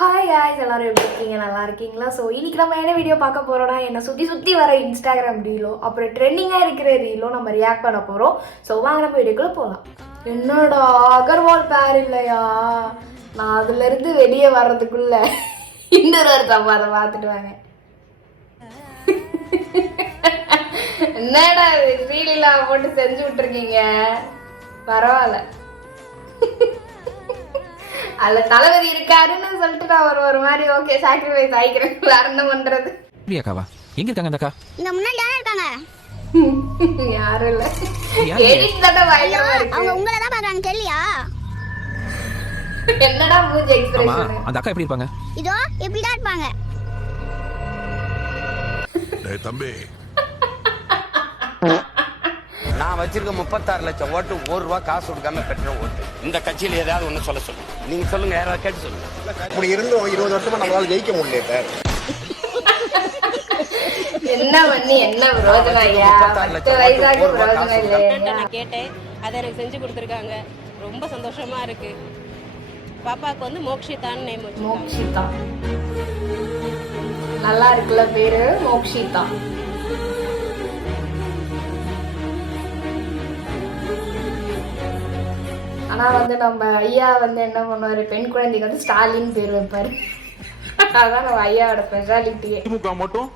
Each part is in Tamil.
ஹாய் காய்ஸ், எல்லாரும் எப்படி இருக்கீங்க? நல்லா இருக்கீங்களா? ஸோ இன்னைக்கு நம்ம என்ன வீடியோ பார்க்க போகிறோம்னா, என்னை சுற்றி வர இன்ஸ்டாகிராம் ரீலோ அப்புறம் ட்ரெண்டிங்காக இருக்கிற ரீலோ நம்ம ரியாக்ட் பண்ண போகிறோம். ஸோ வாங்க நம்ம வீடியோக்குள்ளே போகலாம். என்னடா அகர்வால் பேர் இல்லையா? நான் அதுலேருந்து வெளியே வர்றதுக்குள்ள இன்னொரு தப்பா அதை பார்த்துட்டு வாங்க. என்னடா ரீலெலாம் போட்டு செஞ்சு விட்டுருக்கீங்க, பரவாயில்ல. அதுல தளபதி இருக்காருன்னு சொல்லிட்டு நான் ஒரு மாதிரி ஓகே சாக்ரிஃபைஸ் ஆயிக்கிறேன். வேற என்ன பண்றது? அக்காவா எங்க இருக்காங்க? அந்த அக்கா இங்க முன்னாடி யாரா இருக்காங்க? யாரும் இல்ல. எடிட் தட்ட பயங்கரமா இருக்கு. அவங்க உங்கள தான் பாக்குறாங்க, தெரியலையா? என்னடா மூஞ்சி எக்ஸ்பிரஷன்? அந்த அக்கா எப்படி இருப்பாங்க? இதோ இப்படி தான் இருப்பாங்க. டேய் தம்பி, நான் வச்சிருக்க 36 லட்சம் ஓட்டு 1 ரூபா காசு கொடுக்காம பெற்ற ஓட்டு. இந்த கட்சியில ஏதாவது ஒண்ணு சொல்ல சொல்லுங்க. நீங்க சொல்லுங்க, யாராவது கேட்டு சொல்லுங்க. இப்படி இருந்தும் 20 வருஷமா நம்மளால ஜெயிக்க முடியல சார். என்ன பண்ணி என்ன பிரயோஜனம் ஐயா? 10 வயசாக பிரயோஜனம் இல்லையா? நான் கேட்டேன், அதை எனக்கு செஞ்சு கொடுத்துருக்காங்க. ரொம்ப சந்தோஷமா இருக்கு. பாப்பாவுக்கு வந்து மோக்ஷிதான்னு நேம் வச்சு. மோக்ஷிதா நல்லா இருக்குல்ல பேரு, மோக்ஷிதா. ஆனா வந்து நம்ம ஐயா வந்து என்ன பண்ணுவாரு, பெண் குழந்தைக்கு வந்து ஸ்டாலின் பேர் வைப்பாரு. அதான் நம்ம ஐயாவோட ஸ்பெஷாலிட்டியே. திமுக மட்டும்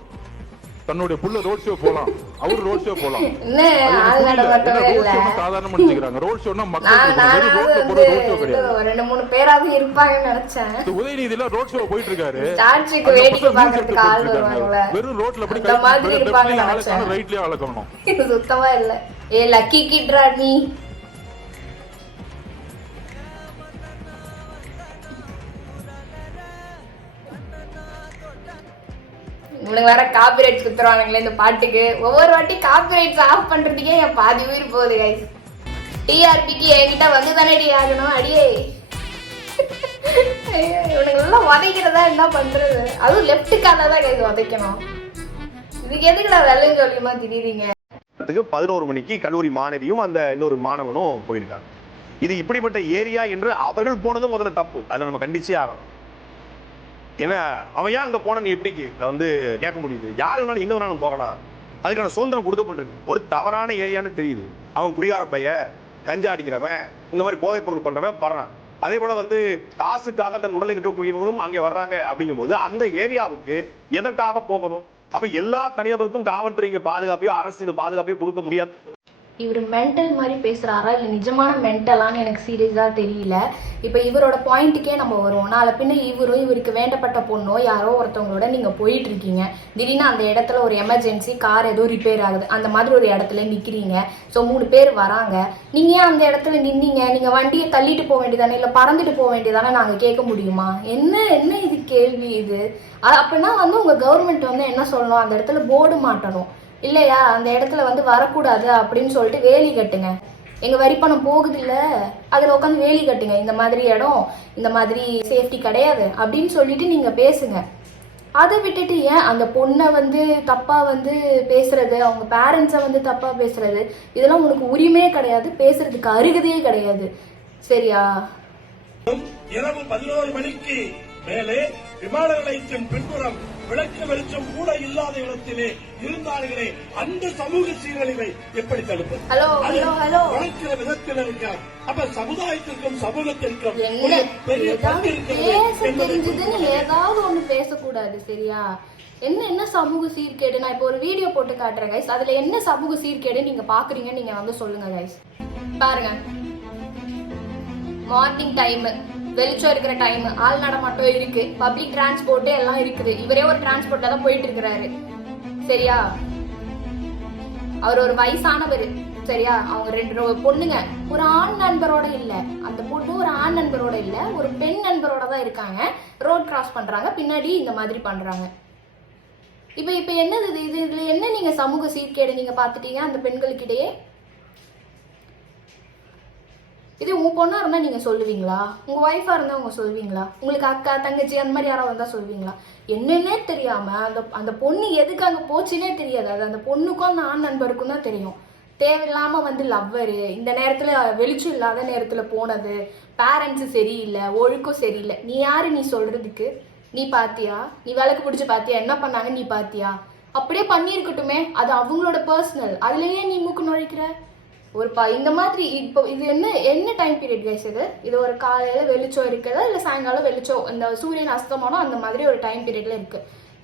தன்னுடைய புள்ள ரோட் ஷோ போலாம், அவரு ரோட் ஷோ போலாம். என்ன ஆள் நடமாட்டவே இல்ல. சாதாரணமா நினைச்சுக்கிறாங்க ரோட் ஷோனா மக்கள் ரோட்ல போற ரோட் ஷோ கிடையாது. 2-3 பேராவது இருப்பாங்கன்னு நினைச்சேன். உதயநிதியில ரோட் ஷோ போயிட்டு இருக்காரு. ஸ்டார்ட்சிக்கு வேடிக்கை பார்க்கிறதுக்கு ஆள் வருவாங்கல, வெறும் ரோட்ல அப்படி இந்த மாதிரி இருப்பாங்க நினைச்சேன். ரைட்லயே அளக்கணும். இது சுத்தமா இல்ல. ஏ லக்கி கிட்ரா நீ. இவனுக்கு வேற காப்பிரைட் குத்துறானுங்களே இந்த பாட்டுக்கு. ஒவ்வொரு வாட்டி காப்பிரைட்ஸ் ஆஃப் பண்றதுக்கே என் பாதி உயிர் போகுது கைஸ். டிஆர்பிக்கு என்கிட்ட வந்து தானே ஆகணும் அடியே. இவனுங்க எல்லாம் உதைக்கிறதா என்ன பண்றது? அதுவும் லெப்ட் கால தான் கைஸ் உதைக்கணும். இதுக்கு எதுக்குடா வெள்ளையும் சொல்லியுமா திடீரிங்க? 11 மணிக்கு கல்லூரி மாணவியும் அந்த இன்னொரு மாணவனும் போயிருக்காங்க. இது இப்படிப்பட்ட ஏரியா என்று அவர்கள் போனதும் முதல்ல தப்பு. அதை நம்ம கண்டிச்சே ஆகணும். ஏன்னா அவன் ஏன் அங்க போன எப்படி வந்து கேட்க முடியுது? யாரு வேணாலும் எங்க வேணாலும் போகலாம், அதுக்கான சுதந்திரம் கொடுக்கப்பட்டிருக்கு. ஒரு தவறான ஏரியான்னு தெரியுது. அவன் குடிகார பையன், கஞ்சா அடிக்கிறவன், இந்த மாதிரி போதைப் பொருள் பண்றவன் படுறான். அதே போல வந்து காசுக்காக தன் உடலை இருக்கக்கூடியவங்களும் அங்கே வர்றாங்க. அப்படிங்கும் போது அந்த ஏரியாவுக்கு எதற்காக போகணும்? அப்ப எல்லா தனியாருக்கும் காவல்துறை பாதுகாப்பையோ அரசு பாதுகாப்பையோ கொடுக்க முடியாது. இவர் மென்டல் மாதிரி பேசுகிறாரா இல்லை நிஜமான மென்டலான்னு எனக்கு சீரியஸாக தெரியல. இப்போ இவரோட பாயிண்ட்டுக்கே நம்ம வருவோம். நாளை பின்ன இவருக்கு வேண்டப்பட்ட பொண்ணோ யாரோ ஒருத்தவங்களோட நீங்கள் போயிட்டு இருக்கீங்க. திடீர்னு அந்த இடத்துல ஒரு எமர்ஜென்சி, கார் ஏதோ ரிப்பேர் ஆகுது, அந்த மாதிரி ஒரு இடத்துல நிற்கிறீங்க. ஸோ 3 பேர் வராங்க. நீங்கள் ஏன் அந்த இடத்துல நின்னீங்க? நீங்கள் வண்டியை தள்ளிட்டு போக வேண்டியதானே, இல்லை பறந்துட்டு போக வேண்டியதானே நாங்கள் கேட்க முடியுமா? என்ன இது கேள்வி இது? அப்படின்னா வந்து உங்கள் கவர்மெண்ட் வந்து என்ன சொல்லணும், அந்த இடத்துல போர்டு மாட்டணும் இல்லையா? அந்த இடத்துல வந்து வரக்கூடாது அப்படின்னு சொல்லிட்டு வேலி கட்டுங்க. எங்கள் வரி பணம் போகுது இல்லை, அதில் உட்காந்து வேலி கட்டுங்க. இந்த மாதிரி இடம், இந்த மாதிரி சேஃப்டி கிடையாது அப்படின்னு சொல்லிட்டு நீங்கள் பேசுங்க. அதை விட்டுட்டு ஏன் அந்த பொண்ணை வந்து தப்பாக வந்து பேசுறது, அவங்க பேரண்ட்ஸை வந்து தப்பாக பேசுறது, இதெல்லாம் உனக்கு உரிமையே கிடையாது, பேசுறதுக்கு அருகதையே கிடையாது. சரியா? இரவு 11 மணிக்கு மேலே விமான நிலையத்தின் பின்புறம் விளக்கு வெளிச்சம் கூட இல்லாத இடத்திலே இருந்தார்களே, அந்த சமூக சீரழிவை எப்படி தடுப்பது? ஹலோ ஹலோ ஹலோ வளர்க்கிற விதத்தில் இருக்கார். அப்ப சமுதாயத்திற்கும் சமூகத்திற்கும் பேச தெரிஞ்சதுன்னு ஏதாவது ஒண்ணு பேசக்கூடாது. சரியா? என்ன சமூக சீர்கேடு? நான் இப்போ ஒரு வீடியோ போட்டு காட்டுறேன் கைஸ். அதுல என்ன சமூக சீர்கேடு நீங்க பாக்குறீங்க, நீங்க வந்து சொல்லுங்க கைஸ். பாருங்க, மார்னிங் டைம், வெளிச்சம் இருக்கிற டைம், ஆள் நடமாட்டம் இருக்கு, பப்ளிக் டிரான்ஸ்போர்ட் எல்லாம் இருக்குது. இவரே ஒரு டிரான்ஸ்போர்ட்ல தான் போயிட்டு இருக்கிறாரு. சரியா? அவர் ஒரு வயசானவர். சரியா? அவங்க 2 பொண்ணுங்க, ஒரு ஆண் நண்பரோட இல்ல, அந்த பொண்ணு ஒரு ஆண் நண்பரோட இல்ல, ஒரு பெண் நண்பரோட தான் இருக்காங்க. ரோட் கிராஸ் பண்றாங்க, பின்னாடி இந்த மாதிரி பண்றாங்க. இப்ப என்னது இதுல என்ன நீங்க சமூக சீர்கேடு நீங்க பாத்துட்டீங்க அந்த பெண்களுக்கிடையே? இது உங்க பொண்ணா இருந்தா நீங்க சொல்லுவீங்களா? உங்க ஒய்ஃபா இருந்தா உங்க சொல்லுவீங்களா? உங்களுக்கு அக்கா தங்கச்சி அந்த மாதிரி யாராவது வந்தா சொல்லுவீங்களா? என்னன்னே தெரியாம அந்த பொண்ணு எதுக்கு அங்க போச்சுன்னே தெரியாது. அது அந்த பொண்ணுக்கும் அந்த ஆண் நண்பருக்கும் தான் தெரியும். தேவையில்லாம வந்து லவ்வரு, இந்த நேரத்துல வெளிச்சம் இல்லாத நேரத்துல போனது, பேரண்ட்ஸு சரியில்லை, ஒழுக்கம் சரியில்லை. நீ யாரு நீ சொல்றதுக்கு? நீ பாத்தியா? நீ விளக்கு பிடிச்சி பாத்தியா? என்ன பண்ணாங்க நீ பாத்தியா? அப்படியே பண்ணியிருக்கட்டுமே, அது அவங்களோட பர்சனல். அதுலயே நீ மூக்கு நுழைக்கிற இந்த மாதிரி. இப்போ இது என்ன டைம் பீரியட் கைஸ்? இது ஒரு காலையில வெளிச்சம் இருக்குதா இல்லை சாயங்காலம் வெளிச்சம், இந்த சூரியன் அஸ்தமானம் அந்த மாதிரி ஒரு டைம் பீரியட்ல இருக்கு.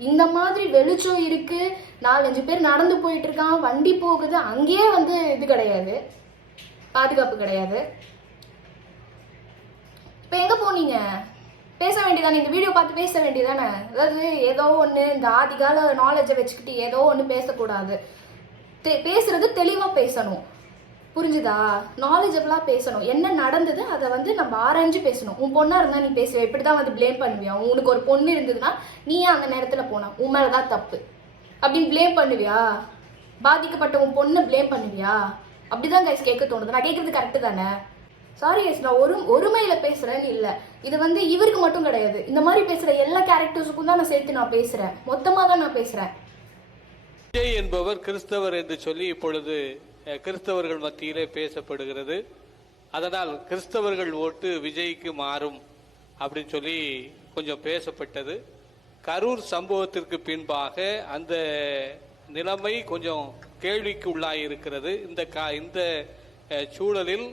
இந்த மாதிரி வெளிச்சம் இருக்கு, 4-5 பேர் நடந்து போயிட்டு இருக்கான், வண்டி போகுது, அங்கேயே வந்து இது கிடையாது, பாதுகாப்பு கிடையாது. இப்போ எங்க போனீங்க? பேச வேண்டியதானே, இந்த வீடியோ பார்த்து பேச வேண்டியதானே. அதாவது ஏதோ ஒன்று இந்த ஆதிகால நாலேஜை வச்சுக்கிட்டு ஏதோ ஒன்று பேசக்கூடாது. பேசுறது தெளிவாக பேசணும், புரிஞ்சுதா? நாலேஜபிளாக பேசணும். என்ன நடந்தது அதை வந்து நம்ம ஆராய்ஞ்சு பேசணும். உன் பொண்ணாக இருந்தால் நீ பேசுவ, இப்படி தான் வந்து ப்ளேம் பண்ணுவியா? உனக்கு ஒரு பொண்ணு இருந்ததுன்னா நீ அந்த நேரத்தில் போனா உன் மேலே தான் தப்பு அப்படின்னு ப்ளேம் பண்ணுவியா? பாதிக்கப்பட்ட உன் பொண்ணை ப்ளேம் பண்ணுவியா? அப்படிதான் கைஸ் கேட்க தோணுது. நான் கேட்குறது கரெக்டு தானே? சாரி கைஸ், நான் ஒருமையில் பேசுகிறேன்னு இல்லை. இது வந்து இவருக்கு மட்டும் கிடையாது, இந்த மாதிரி பேசுகிற எல்லா கேரக்டர்ஸுக்கும் தான் நான் சேர்த்து நான் பேசுகிறேன், மொத்தமாக தான் நான் பேசுகிறேன். விஜய் என்பவர் கிறிஸ்தவர் என்று சொல்லி இப்பொழுது கிறிஸ்தவர்கள் மத்தியிலே பேசப்படுகிறது. அதனால் கிறிஸ்தவர்கள் ஓட்டு விஜய்க்கு மாறும் அப்படின்னு சொல்லி கொஞ்சம் பேசப்பட்டது. கரூர் சம்பவத்திற்கு பின்பாக அந்த நிலைமை கொஞ்சம் கேள்விக்கு உள்ளாகி இருக்கிறது. இந்த சூழலில்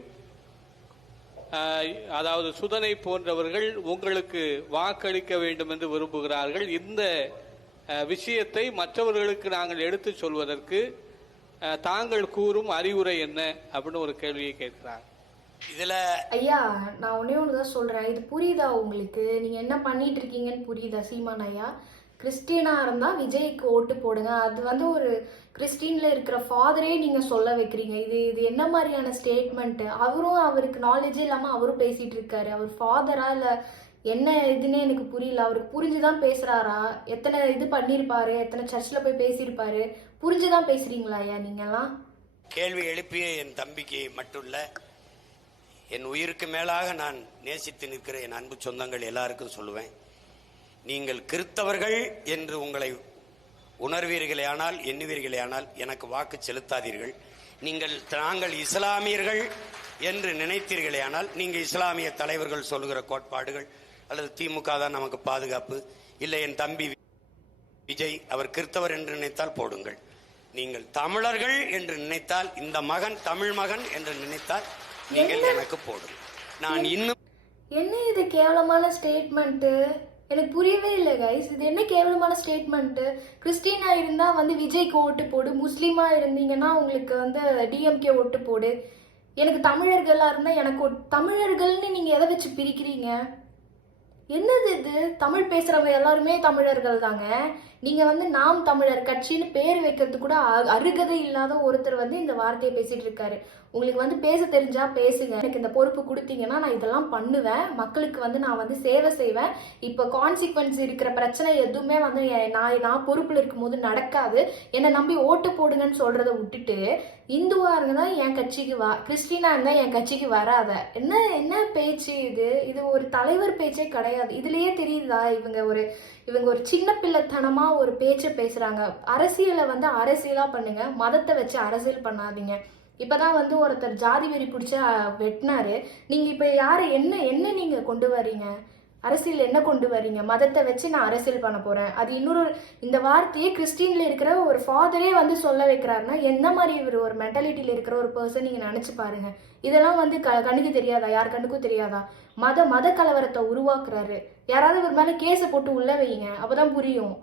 அதாவது சுதனை போன்றவர்கள் உங்களுக்கு வாக்களிக்க வேண்டும் என்று விரும்புகிறார்கள். இந்த விஷயத்தை மற்றவர்களுக்கு நாங்கள் எடுத்து சொல்வதற்கு தாங்கள் கூறும் அறிவுரை என்ன அப்படின்னு ஒரு கேள்வியை கேட்கிறார். இதுல ஐயா, நான் ஒன்றுதான் சொல்றேன், இது புரியுதா உங்களுக்கு? நீங்க என்ன பண்ணிட்டு இருக்கீங்கன்னு புரியுதா? சீமான் ஐயா, கிறிஸ்டியனா இருந்தா விஜய்க்கு ஓட்டு போடுங்க, அது வந்து ஒரு கிறிஸ்டின்ல இருக்கிற ஃபாதரே நீங்க சொல்ல வைக்கிறீங்க. இது என்ன மாதிரியான ஸ்டேட்மெண்ட்? அவருக்கு நாலேஜே இல்லாம அவரும் பேசிட்டு இருக்காரு. அவர் ஃபாதரா இல்ல என்ன இதுன்னே எனக்கு புரியல. அவருக்கு புரிஞ்சுதான் பேசுறாரா? எத்தனை இது பண்ணியிருப்பாரு, எத்தனை சர்ச்சில் போய் பேசியிருப்பாரு, புரிஞ்சுதான் பேசுறீங்களா ஐயா நீங்கெல்லாம்? கேள்வி எழுப்பிய என் தம்பிக்கு மட்டும் இல்ல, என் உயிருக்கு மேலாக நான் நேசித்து நிற்கிற என் அன்பு சொந்தங்கள் எல்லாருக்கும் சொல்லுவேன், நீங்கள் கிறிஸ்தவர்கள் என்று உங்களை உணர்வீர்களே ஆனால், எண்ணுவீர்களே ஆனால் எனக்கு வாக்கு செலுத்தாதீர்கள். நாங்கள் இஸ்லாமியர்கள் என்று நினைத்தீர்களே ஆனால், நீங்கள் இஸ்லாமிய தலைவர்கள் சொல்லுகிற கோட்பாடுகள் அல்லது திமுக தான் நமக்கு பாதுகாப்பு, இல்லை என் தம்பி விஜய் அவர் கிறிஸ்தவர் என்று நினைத்தால் போடுங்கள். நீங்கள் தமிழர்கள் என்று நினைத்தால், இந்த மகன் தமிழ் மகன் என்று நினைத்தால் நீங்கள் எனக்கு போடுங்கள். நான் இன்னும் என்ன இது கேவலமான ஸ்டேட்மெண்ட்டு? எனக்கு புரியவே இல்லை கைஸ், இது என்ன கேவலமான ஸ்டேட்மெண்ட்டு? கிறிஸ்டினா இருந்தால் வந்து விஜய்க்கு ஓட்டு போடு, முஸ்லீமாக இருந்தீங்கன்னா உங்களுக்கு வந்து டிஎம்கே ஓட்டு போடு, எனக்கு தமிழர்களாக இருந்தால் எனக்கு தமிழர்கள்னு நீங்கள் எதை வச்சு பிரிக்கிறீங்க? என்னது இது? தமிழ் பேசுகிறவங்க எல்லாருமே தமிழர்கள் தாங்க. நீங்கள் வந்து நாம் தமிழர் கட்சின்னு பேர் வைக்கிறது கூட அருகதை இல்லாத ஒருத்தர் வந்து இந்த வார்த்தையை பேசிகிட்டு இருக்காரு. உங்களுக்கு வந்து பேச தெரிஞ்சா பேசுங்க, எனக்கு இந்த பொறுப்பு கொடுத்தீங்கன்னா நான் இதெல்லாம் பண்ணுவேன், மக்களுக்கு வந்து நான் வந்து சேவை செய்வேன். இப்போ கான்சிக்வன்ஸ் இருக்கிற பிரச்சனை எதுவுமே வந்து நான் பொறுப்பில் இருக்கும்போது நடக்காது, என்னை நம்பி ஓட்டு போடுங்கன்னு சொல்கிறத விட்டுட்டு இந்துவாக இருந்தால் என் கட்சிக்கு வா, கிறிஸ்டினா இருந்தால் என் கட்சிக்கு வராத. என்ன பேச்சு இது? இது ஒரு தலைவர் பேச்சே கிடையாது. இதுலேயே தெரியுதா இவங்க ஒரு சின்ன பிள்ளைத்தனமாக ஒரு பேச்சை பேசுகிறாங்க. அரசியலை வந்து அரசியலாக பண்ணுங்க, மதத்தை வச்சு அரசியல் பண்ணாதீங்க. இப்போதான் வந்து ஒருத்தர் ஜாதி வெறி பிடிச்ச வெட்டினாரு. நீங்கள் இப்போ யாரை என்ன நீங்கள் கொண்டு வர்றீங்க? அரசியல் என்ன கொண்டு வர்றீங்க? மதத்தை வச்சு நான் அரசியல் பண்ண போகிறேன். அது இந்த வார்த்தையே கிறிஸ்டினில் இருக்கிற ஒரு ஃபாதரே வந்து சொல்ல வைக்கிறாருன்னா எந்த மாதிரி இவர் ஒரு மென்டாலிட்டியில் இருக்கிற ஒரு பர்சன் நீங்கள் நினச்சி பாருங்கள். இதெல்லாம் வந்து கண்ணுக்கு தெரியாதா? யார் கண்ணுக்கும் தெரியாதா? மத கலவரத்தை உருவாக்குறாரு. யாராவது ஒரு மேலே கேஸை போட்டு உள்ள வைங்க, அப்போதான் புரியும்.